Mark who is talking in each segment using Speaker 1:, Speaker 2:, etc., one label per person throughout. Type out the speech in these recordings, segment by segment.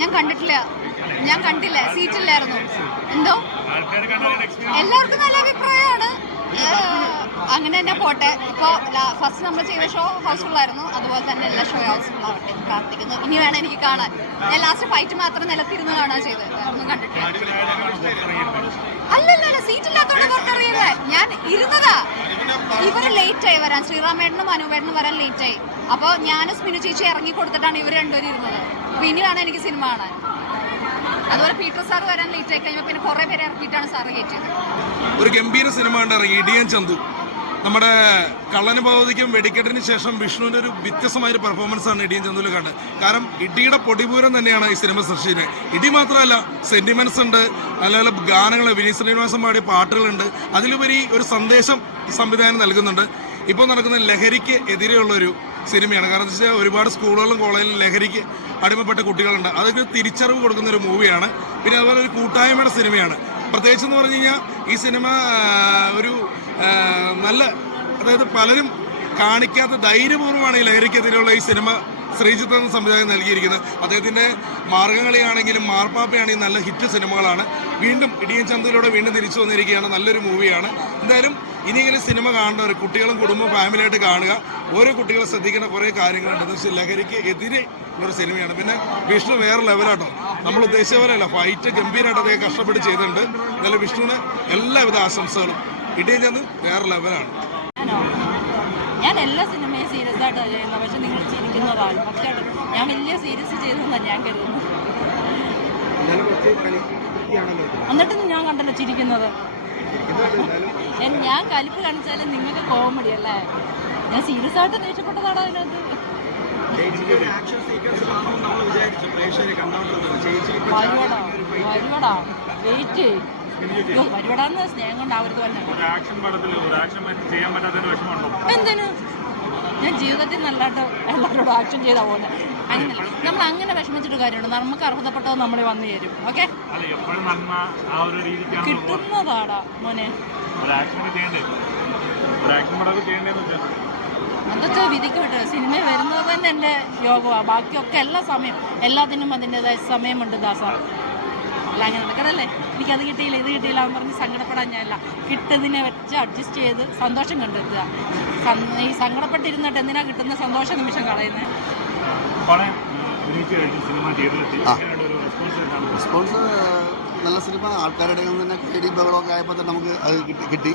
Speaker 1: ഞാൻ കണ്ടിട്ടില്ല. ഞാൻ കണ്ടില്ല. സീറ്റില്ലായിരുന്നു. എന്തോ? എല്ലാവർക്കും നല്ല അഭിപ്രായമാണ്. അങ്ങനെ തന്നെ പോട്ടെ. ഇപ്പോൾ ഫസ്റ്റ് നമ്മൾ ചെയ്ത ഷോ ഹൗസ്ഫുൾ ആയിരുന്നു. അതുപോലെ തന്നെ എല്ലാ ഷോ ഹൗസ്ഫുൾ ആവട്ടെ പ്രാർത്ഥിക്കുന്നു. ഇനി വേണം എനിക്ക് കാണാൻ. ഞാൻ ലാസ്റ്റ് ഫൈറ്റ് മാത്രം നിലത്തിരുന്ന് കാണാൻ ചെയ്തത് ഒന്നും അല്ലല്ല സീറ്റ് ഇല്ലാത്തോണ്ട് പുറത്തറിയില്ലേ ഞാൻ ഇരുന്നതാ. ഇവർ ലേറ്റ് ആയി വരാൻ. ശ്രീറാമേട്ടനും അനുവേട്ടനും വരാൻ ലേറ്റ് ആയി അപ്പോൾ ഞാനും സ്മിനു ചേച്ചി ഇറങ്ങി കൊടുത്തിട്ടാണ് ഇവർ രണ്ടുപേരും ഇരുന്നത്. പിന്നീടാണ് എനിക്ക് സിനിമ കാണാൻ. അതുപോലെ പീറ്റർ സാർ വരാൻ ലേറ്റ് ആയി കഴിഞ്ഞപ്പോൾ പിന്നെ കുറെ പേരെ ഇറക്കിയിട്ടാണ് സാറ് കയറ്റിയത്.
Speaker 2: ഒരു ഗംഭീര സിനിമ കണ്ടിറങ്ങി ഇടിയൻ ചന്തു. നമ്മുടെ കള്ളന് ഭഗവതിക്കും വെടിക്കെട്ടിന് ശേഷം വിഷ്ണുവിന്റെ ഒരു വ്യത്യസ്തമായ ഒരു പെർഫോമൻസ് ആണ് ഇടിയും ചന്തുവിൽ കണ്ടത്. കാരണം ഇടിയുടെ പൊടിപൂരം തന്നെയാണ് ഈ സിനിമ സൃഷ്ടിച്ചത്. ഇടി മാത്രമല്ല സെന്റിമെന്റ്സ് ഉണ്ട് നല്ല ഗാനങ്ങൾ വിനീത് ശ്രീനിവാസൻ പാടിയ പാട്ടുകളുണ്ട്. അതിലുപരി ഒരു സന്ദേശം സംവിധാനം നൽകുന്നുണ്ട്. ഇപ്പോൾ നടക്കുന്ന ലഹരിക്ക് എതിരെയുള്ള ഒരു സിനിമയാണ് കാരണം എന്താ വെച്ചാൽ ഒരുപാട് സ്കൂളുകളിലും കോളേജിലും ലഹരിക്ക് അടിമപ്പെട്ട കുട്ടികളുണ്ട്. അതൊക്കെ തിരിച്ചറിവ് കൊടുക്കുന്ന ഒരു മൂവിയാണ് പിന്നെ അതുപോലെ ഒരു കൂട്ടായ്മയുടെ സിനിമയാണ് പ്രത്യേകിച്ച് എന്ന് പറഞ്ഞു കഴിഞ്ഞാൽ ഈ സിനിമ ഒരു നല്ല അതായത് പലരും കാണിക്കാത്ത ധൈര്യപൂർവമാണ് ഈ ലഹരിക്കെതിരെയുള്ള ഈ സിനിമ ശ്രീജിത്ത് എന്ന സംവിധായകൻ നൽകിയിരിക്കുന്നത്. അദ്ദേഹത്തിന്റെ മാർഗംകളിയാണെങ്കിലും മാർപ്പാപ്പയാണെങ്കിലും നല്ല ഹിറ്റ് സിനിമകളാണ്. വീണ്ടും ഇടിയൻ ചന്തയിലൂടെ വീണ്ടും തിരിച്ചു വന്നിരിക്കുകയാണ്. നല്ലൊരു മൂവിയാണ്. എന്തായാലും ഇനിയെങ്കിലും സിനിമ കാണുന്നവർ കുട്ടികളും കുടുംബവും ഫാമിലിയായിട്ട് കാണുക. ഓരോ കുട്ടികളെ ശ്രദ്ധിക്കേണ്ട കുറേ കാര്യങ്ങളുണ്ട്. വെച്ചാൽ ലഹരിക്ക് എതിരെ ഉള്ളൊരു സിനിമയാണ്. പിന്നെ വിഷ്ണു വേറെ ലെവലാട്ടോ. നമ്മൾ ഉദ്ദേശിച്ച പോലെയല്ല ഫൈറ്റ് ഗംഭീരമായിട്ട് അദ്ദേഹം കഷ്ടപ്പെട്ട് ചെയ്തിട്ടുണ്ട്. എന്നാലും വിഷ്ണുവിന് എല്ലാവിധ ആശംസകളും. ഇടിയൻ ചന്ത് വേറെ ലെവലാണ്
Speaker 3: ഞാൻ എല്ലാ സിനിമയും സീരിയസ് ആയിട്ടാണ് ചെയ്യുന്നത് പക്ഷെ നിങ്ങൾ ചിരിക്കുന്നതാണ്. പക്ഷേ ഞാൻ വലിയ സീരിയസ് ചെയ്തെന്നാണ് ഞാൻ കരുതുന്നത്. എന്നിട്ടും ഞാൻ കണ്ടല്ലോ ചിരിക്കുന്നത്. ഞാൻ കലിപ്പ് കാണിച്ചാലും നിങ്ങൾക്ക് കോമഡി അല്ലേ? ഞാൻ സീരിയസ് ആയിട്ട് ദേഷ്യപ്പെട്ടതാണ് അതിനകത്ത്? വരുവടാ വരുവടാ വെയിറ്റ് വരുവടാന്ന് സ്നേഹം
Speaker 4: വിഷമമുണ്ടോ?
Speaker 3: എന്തിനു? ഞാൻ ജീവിതത്തിൽ നല്ലതായിട്ട് എല്ലാവരോടും ആക്ഷൻ ചെയ്ത പോലെ അങ്ങനെ നമ്മൾ അങ്ങനെ വിഷമിച്ചിട്ട് കാര്യമുണ്ട്. നമുക്ക് അർഹതപ്പെട്ടത് നമ്മളെ വന്നു തരും ഓക്കെ കിട്ടുന്നതാടാ മോനെ. അതൊക്കെ വിധിക്ക് വിട്ട് സിനിമ വരുന്നത് തന്നെ എന്റെ യോഗമാണ് ബാക്കിയൊക്കെ എല്ലാ സമയം എല്ലാത്തിനും അതിന്റെതായ സമയമുണ്ട് ദാസ. അല്ല അങ്ങനെ നടക്കണല്ലേ എനിക്കത് കിട്ടിയില്ല ഇത് കിട്ടിയില്ല എന്ന് പറഞ്ഞ് സങ്കടപ്പെടാൻ ഞാനല്ല കിട്ടുന്നതിനെ വെച്ച് അഡ്ജസ്റ്റ് ചെയ്ത് സന്തോഷം കണ്ടെത്തുക. ഈ സങ്കടപ്പെട്ടിരുന്നിട്ട് എന്തിനാ കിട്ടുന്ന സന്തോഷ നിമിഷം കളയുന്നത്
Speaker 4: റെസ്പോൺസ്
Speaker 5: നല്ല സിനിമ ആൾക്കാരുടെ തന്നെ കേടി ബഹളമൊക്കെ ആയപ്പോൾ തന്നെ നമുക്ക് അത് കിട്ടി കിട്ടി.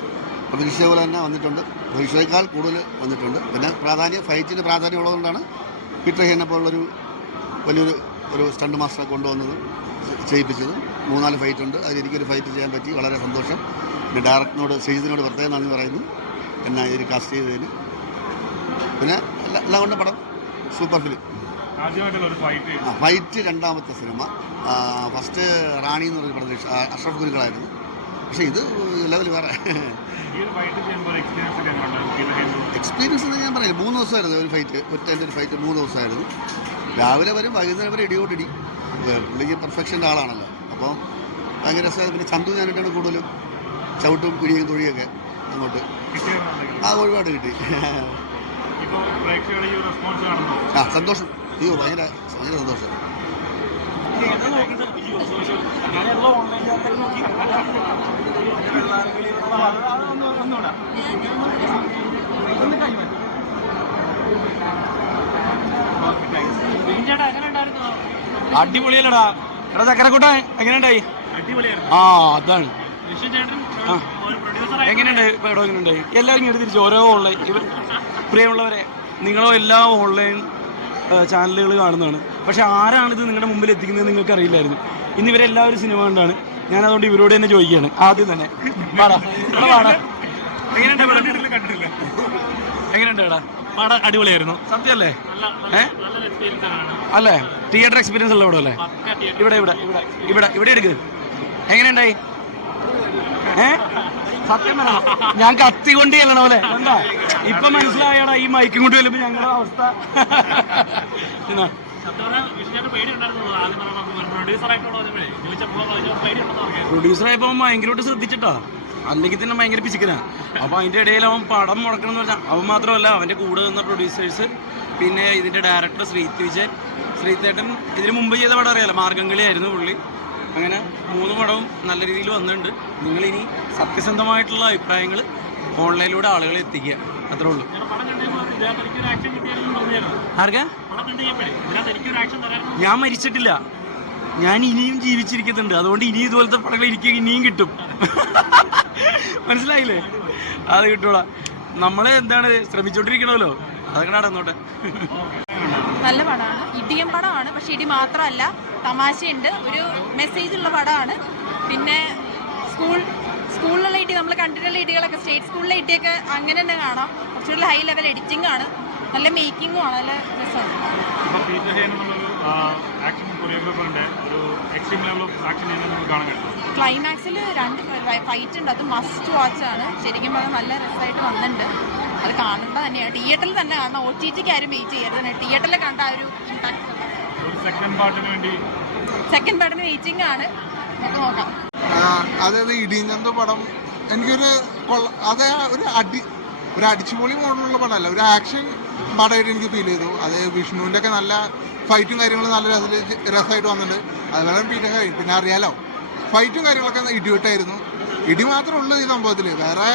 Speaker 5: പ്രതീക്ഷ പോലെ തന്നെ വന്നിട്ടുണ്ട്. പ്രതീക്ഷയേക്കാൾ കൂടുതൽ വന്നിട്ടുണ്ട്. പിന്നെ പ്രാധാന്യം ഫൈറ്റിന് പ്രാധാന്യം ഉള്ളതുകൊണ്ടാണ് പീറ്റർ ഹെന്നെ പോലുള്ളൊരു വലിയൊരു ഒരു സ്റ്റണ്ട് മാസ്റ്ററെ കൊണ്ടുവന്നത്. ചെയ്യിപ്പിച്ചത് മൂന്നാൽ ഫൈറ്റ് ഉണ്ട്. അതിൽ എനിക്കൊരു ഫൈറ്റ് ചെയ്യാൻ പറ്റി. വളരെ സന്തോഷം. പിന്നെ ഡയറക്ടറിനോട് ശ്രീജിത്തിനോട് പ്രത്യേകം നന്ദി പറയുന്നു. എന്നാ ഇതിൽ കാസ്റ്റ് ചെയ്തതിന്. പിന്നെ എല്ലാ എല്ലാം കൊണ്ടും പടം സൂപ്പർ ഫിലിം
Speaker 4: ഫൈറ്റ്
Speaker 5: ആ, ഫൈറ്റ് രണ്ടാമത്തെ സിനിമ ഫസ്റ്റ് റാണി എന്ന് പറഞ്ഞ പടം അഷ്റഫ് ഗുരുക്കളായിരുന്നു. പക്ഷേ ഇത് ലെവൽ വേറെ.
Speaker 4: എക്സ്പീരിയൻസ്
Speaker 5: എന്ന് ഞാൻ പറയില്ല. മൂന്ന് ദിവസമായിരുന്നു ഒരു ഫൈറ്റ് ഒറ്റ എന്റെ ഒരു ഫൈറ്റ് മൂന്ന് ദിവസമായിരുന്നു. രാവിലെ വരും വൈകുന്നേരം വരെ ഇടിയോടിടി ഏ, പുള്ളിക്ക് പെർഫെക്ഷന്റെ ആളാണല്ലോ. അപ്പോൾ ഭയങ്കര രസമാണ് പിന്നെ ചന്തു ഞാനിട്ടാണ് കൂടുതലും ചവിട്ടും പിടിയും തൊഴിയൊക്കെ അങ്ങോട്ട്. ആ ഒരുപാട് കിട്ടി. ആ സന്തോഷം. അയ്യോ ഭയങ്കര ഭയങ്കര സന്തോഷം.
Speaker 6: അടിപൊളിയല്ലടാ. എടാ ചക്കരക്കൂട്ട എങ്ങനെയുണ്ടായി? ആ അതാണ്. എങ്ങനെയുണ്ട്? ഇപ്പോൾ എങ്ങനെയുണ്ടായി? എങ്ങനെയുണ്ട് എല്ലാവരും ഇങ്ങനെ തിരിച്ച് ഓരോ ഓൺലൈൻ ഇവർ പ്രിയമുള്ളവരെ നിങ്ങളോ എല്ലാ ഓൺലൈൻ ചാനലുകൾ കാണുന്നതാണ്. പക്ഷെ ആരാണിത് നിങ്ങളുടെ മുമ്പിൽ എത്തിക്കുന്നത് നിങ്ങൾക്ക് അറിയില്ലായിരുന്നു. ഇന്ന് ഇവരെല്ലാവരും സിനിമ കണ്ടാണ്. ഞാൻ അതുകൊണ്ട് ഇവരോട് തന്നെ ചോദിക്കുകയാണ്. ആദ്യം തന്നെ. പാടാ പാടാ എങ്ങനെയുണ്ട്? എങ്ങനെയുണ്ട് എടാ? പാടാ അടിപൊളിയായിരുന്നു.
Speaker 4: സത്യല്ലേ
Speaker 6: അല്ലേ? തിയേറ്റർ എക്സ്പീരിയൻസ് ഉള്ള ഇവിടെ അല്ലേ? ഇവിടെ ഇവിടെ ഇവിടെ ഇവിടെ ഇവിടെ എടുക്ക്. എങ്ങനെയുണ്ടായി? ഏ? സത്യം പറയണം ഞാൻ കത്തി കൊണ്ട് ചെല്ലണം അല്ലേ? എന്താ ഇപ്പൊ മനസ്സിലായടാ ഈ മൈക്കും കൊണ്ട് ചെല്ലുമ്പോ ഞങ്ങളുടെ അവസ്ഥ. എന്നാ? അവൻ ഭയങ്കരമായിട്ട് ശ്രദ്ധിച്ചിട്ടാ. അല്ലെങ്കിൽ തന്നെ ഭയങ്കര പിശിക്കനാ. അപ്പൊ അതിന്റെ ഇടയിൽ അവൻ പടം മുടക്കണം എന്ന് പറഞ്ഞാൽ അവൻ മാത്രമല്ല അവന്റെ കൂടെ നിന്ന പ്രൊഡ്യൂസേഴ്സ് പിന്നെ ഇതിന്റെ ഡയറക്ടർ ശ്രീത് വിജയൻ. ശ്രീതേട്ടൻ ഇതിന് മുമ്പ് ചെയ്ത പടം അറിയാലോ മാർഗംകളിയായിരുന്നു പുള്ളി. അങ്ങനെ മൂന്ന് പടവും നല്ല രീതിയിൽ വന്നിട്ടുണ്ട്. ഇനി സത്യസന്ധമായിട്ടുള്ള അഭിപ്രായങ്ങൾ ഓൺലൈനിലൂടെ ആളുകളെ എത്തിക്കുക. അത്രേ ഉള്ളൂ. ആർക്കാ? ഞാൻ മരിച്ചിട്ടില്ല. ഞാൻ ഇനിയും ജീവിച്ചിരിക്കുന്നുണ്ട്. അതുകൊണ്ട് ഇനി ഇതുപോലത്തെ പടങ്ങൾ എനിക്ക് ഇനിയും കിട്ടും. മനസ്സിലായില്ലേ? അത് കിട്ടൂടാ. നമ്മളെ എന്താണ് ശ്രമിച്ചോണ്ടിരിക്കണമല്ലോ അതൊക്കെ നടന്നോട്ടെ.
Speaker 3: നല്ല പടമാണ്. ഇടിയും പടമാണ്. പക്ഷെ ഇടി മാത്രമല്ല തമാശയുണ്ട്. ഒരു മെസ്സേജ് ഉള്ള പടമാണ്. പിന്നെ സ്കൂൾ സ്കൂളിലുള്ള ഇടി നമ്മൾ കണ്ടിട്ടുള്ള ഇടികളൊക്കെ സ്റ്റേറ്റ് സ്കൂളിലെ ഇടിയൊക്കെ അങ്ങനെ തന്നെ കാണാം. കുറച്ചുകൂടി ഹൈ ലെവൽ എഡിറ്റിംഗ് ആണ്. നല്ല മേക്കിങ്ങും ആണ്. നല്ല രസമാണ്.
Speaker 4: ആക്ഷൻ കൊറിയോഗ്രാഫറിന്റെ ഒരു എക്സ്ട്രീം ലെവൽ ഓഫ് ആക്ഷൻ നമുക്ക് കാണാൻ കഴിയും.
Speaker 3: ക്ലൈമാക്സിൽ രണ്ട് ഫൈറ്റ് ഉണ്ട്. അത് മസ്റ്റ് വാച്ച് ആണ്. ശരിക്കും പറഞ്ഞാൽ നല്ല രസമായിട്ട് വന്നിട്ടുണ്ട്. അത് കാണേണ്ട തന്നെയാണ്. തിയേറ്ററിൽ തന്നെ കാണണം ഒ ടി ടിക്ക് ആരും വെയിറ്റ് ചെയ്യരുത് തിയേറ്ററിൽ കണ്ട ആ ഒരു ഇമ്പാക്ട്
Speaker 4: സെക്കൻഡ് പാർട്ടിന് വേണ്ടി
Speaker 3: സെക്കൻഡ് പാർട്ടിന് വെയിറ്റിംഗ് ആണ്. നമുക്ക് നോക്കാം.
Speaker 7: ആ, അതായത് ഇടിഞ്ഞന്ത പടം എനിക്കൊരു കൊള്ള അത് ഒരു അടി ഒരു അടിച്ചുപൊളി മോഡലുള്ള പടമല്ല. ഒരു ആക്ഷൻ പടമായിട്ട് എനിക്ക് ഫീൽ ചെയ്തു. അത് വിഷ്ണുവിന്റെ ഒക്കെ നല്ല ഫൈറ്റും കാര്യങ്ങളും നല്ല രസത്തിൽ രസമായിട്ട് വന്നിട്ടുണ്ട്. അതുപോലെ പിന്നെ പിന്നെ അറിയാലോ ഫൈറ്റും കാര്യങ്ങളൊക്കെ ഇടിവിട്ടായിരുന്നു. ഇടി മാത്രമേ ഉള്ളൂ ഈ സംഭവത്തിൽ വേറെ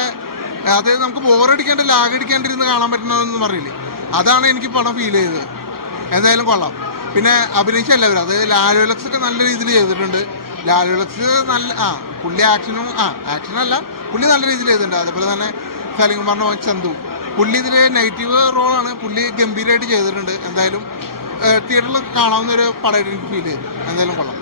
Speaker 7: അതായത് നമുക്ക് ബോറടിക്കാണ്ട് ലാഗടിക്കാണ്ടിരുന്ന് കാണാൻ പറ്റുന്നതെന്ന് പറയില്ലേ അതാണ് എനിക്ക് പടം ഫീൽ ചെയ്തത്. എന്തായാലും കൊള്ളാം. പിന്നെ അഭിനയിച്ച എല്ലാവരും അത് ലാലുലക്സ് ഒക്കെ നല്ല രീതിയിൽ ചെയ്തിട്ടുണ്ട്. ലാലുലക്സ് നല്ല ആ പുള്ളി ആക്ഷനും ആ ആക്ഷനല്ല പുള്ളി നല്ല രീതിയിൽ ചെയ്തിട്ടുണ്ട്. അതേപോലെ തന്നെ സലിംകുമാറിന്റെ മോൻ ചന്തു. പുള്ളി ഇതിൽ നെഗറ്റീവ് റോളാണ് പുള്ളി ഗംഭീരമായിട്ട് ചെയ്തിട്ടുണ്ട്. എന്തായാലും തിയേറ്ററിൽ കാണാവുന്ന ഒരു പടമായിട്ട് എനിക്ക് ഫീൽ ചെയ്തു എന്തായാലും കൊള്ളാം.